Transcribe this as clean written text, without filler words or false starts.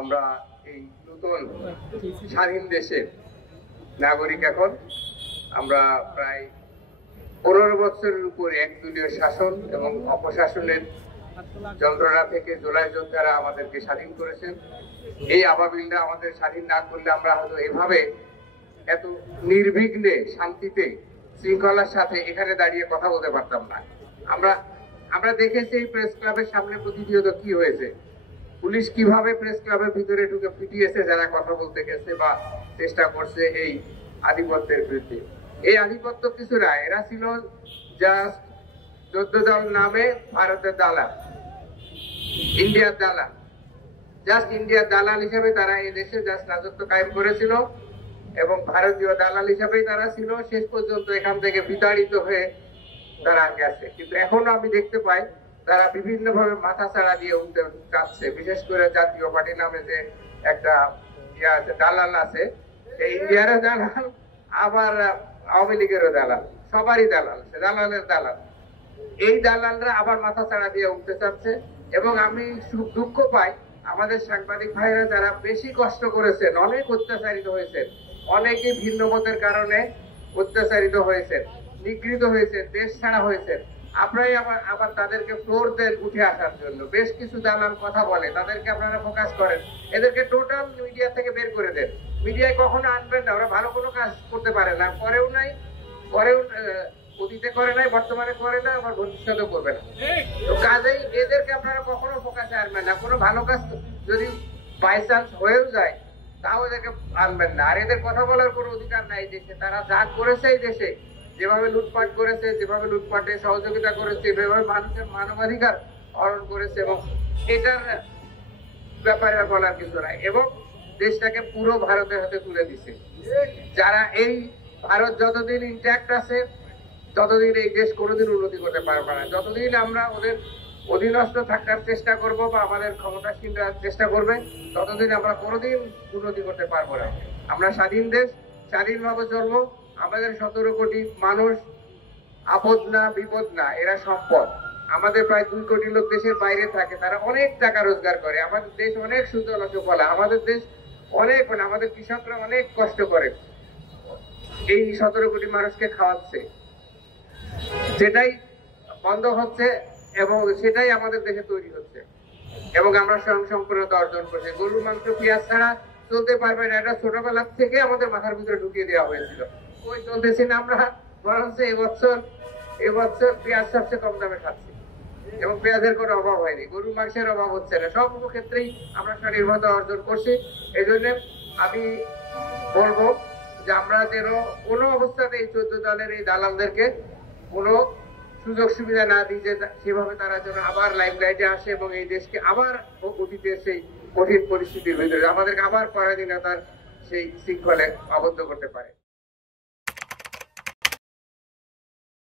আমরা এই নতুন স্বাধীন দেশের নাগরিক। এখন আমরা প্রায় 15 বছরের উপরে একদলীয় শাসন এবং অপশাসনের যন্ত্রণা থেকে জুলাই যোদ্ধারা আমাদেরকে স্বাধীন করেছেন। এই আবাবিলটা আমাদের স্বাধীন না করলে আমরা হয়তো এভাবে এত নির্বিঘ্নে শান্তিতে শৃঙ্খলার সাথে এখানে দাঁড়িয়ে কথা বলতে পারতাম না। আমরা দেখেছি এই প্রেস ক্লাবের সামনে প্রতিনিয়ত কি হয়েছে, পুলিশ কিভাবে প্রেস ক্লাবের ভিতরে ঢুকে পিটিয়েছে যারা কথা বলতে গেছে বা চেষ্টা করছে এই আধিপত্যের বিরুদ্ধে। এই আধিপত্য কিছু না, এরা ছিল জাস্ট 14 দল নামে ভারতের দালাল, ইন্ডিয়ার দালাল, জাস্ট ইন্ডিয়ার দালাল হিসেবে তারা এই দেশে জাস্ট রাজত্ব কায়েম করেছিল এবং ভারতীয় দালাল হিসেবেই তারা ছিল। শেষ পর্যন্ত এখান থেকে বিতাড়িত হয়ে তারা গেছে, কিন্তু এখনো আমি দেখতে পাই তারা বিভিন্ন ভাবে মাথা ছাড়া দিয়ে উঠতে চাচ্ছে। বিশেষ করে জাতীয় পার্টি নামে যে একটা আছে দালাল আছে, এই ইন্ডিয়ারও দালাল আবার আওয়ামী লীগেরও দালাল, সবারই দালাল, দালালের দালাল। এই দালালরা আবার মাথা ছাড়া দিয়ে উঠতে চাচ্ছে এবং আমি দুঃখ পাই আমাদের সাংবাদিক ভাইরা যারা বেশি কষ্ট করেছেন, অনেক অত্যাচারিত হয়েছেন, অনেকে ভিন্ন মতের কারণে অত্যাচারিত হয়েছেন, নিগৃহীত হয়েছেন, দেশ ছাড়া হয়েছেন। আপনারাই আবার তাদেরকে ফ্লোর দেন উঠে আসার জন্য। বেশ কিছু দালাল কথা বলে, তাদেরকে আপনারা ফোকাস করেন, এদেরকে টোটাল মিডিয়া থেকে বের করে দেন। মিডিয়ায় কখনো আনবেন না, ওরা ভালো কোনো কাজ করতে পারে না, করেও নাই, অতীতে করে নাই, বর্তমানে করে না, আবার ভবিষ্যতেও করবে না। তো কাজেই এদেরকে আপনারা কখনো ফোকাসে আনবেন না। কোনো ভালো কাজ যদি বাই চান্স হয়েও যায় তাও এদেরকে আনবেন না। আর এদের কথা বলার কোনো অধিকার নাই দেশে। তারা যা করেছে এই দেশে, যেভাবে লুটপাট করেছে, যেভাবে লুটপাটে সহযোগিতা করেছে, যেভাবে মানুষের মানবাধিকার হরণ করেছে, এবং এটার ব্যাপারে বলার কিছু নাই, এবং দেশটাকে পুরো ভারতের হাতে তুলে দিছে। যারা এই ভারত যতদিন ইনট্যাক্ট আছে ততদিন এই দেশ কোনোদিন উন্নতি করতে পারবে না। যতদিন আমরা ওদের অধীনস্থ থাকার চেষ্টা করব বা আমাদের ক্ষমতাসীনরা চেষ্টা করবে, ততদিন আমরা কোনোদিন উন্নতি করতে পারবো না। আমরা স্বাধীন দেশ, স্বাধীনভাবে চলবো। আমাদের 17 কোটি মানুষ আপদ না বিপদ না, এরা সম্পদ। আমাদের প্রায় 2 কোটি লোক দেশের বাইরে থাকে, তারা অনেক টাকা রোজগার করে। আমাদের দেশ অনেক সুজলা সুফলা, আমাদের দেশ অনেক, মানে আমাদের কৃষকরা অনেক কষ্ট করে এই 17 কোটি মানুষকে খাওয়াচ্ছে। সেটাই বন্ধ হচ্ছে এবং সেটাই আমাদের দেশে তৈরি হচ্ছে এবং আমরা স্বয়ংসম্পূর্ণতা অর্জন করছি। গরুর মাংস পেঁয়াজ ছাড়া চলতে পারবে না, এটা ছোটবেলা থেকে আমাদের মাথার ভিতরে ঢুকিয়ে দেওয়া হয়েছিল। ওই চলতেছি না আমরা, বরঞ্চ এবছর পেঁয়াজ সবচেয়ে কম দামে খাচ্ছি এবং পেঁয়াজের কোনো অভাব হয়নি, গরুর মাংসের অভাব হচ্ছে না। সব ক্ষেত্রেই আমরা স্বনির্ভরতা অর্জন করছি। এই জন্য আমি বলবো যে আমরা যেন কোনো অবস্থাতে এই 14 দলের এই দালালদেরকে কোনো সুযোগ সুবিধা না দিই, যে সেভাবে তারা যেন আবার লাইমলাইটে আসে এবং এই দেশকে আবার অতীতের সেই কঠিন পরিস্থিতির ভিতরে আমাদেরকে আবার পরাধীনতার সেই শৃঙ্খলে আবদ্ধ করতে পারে।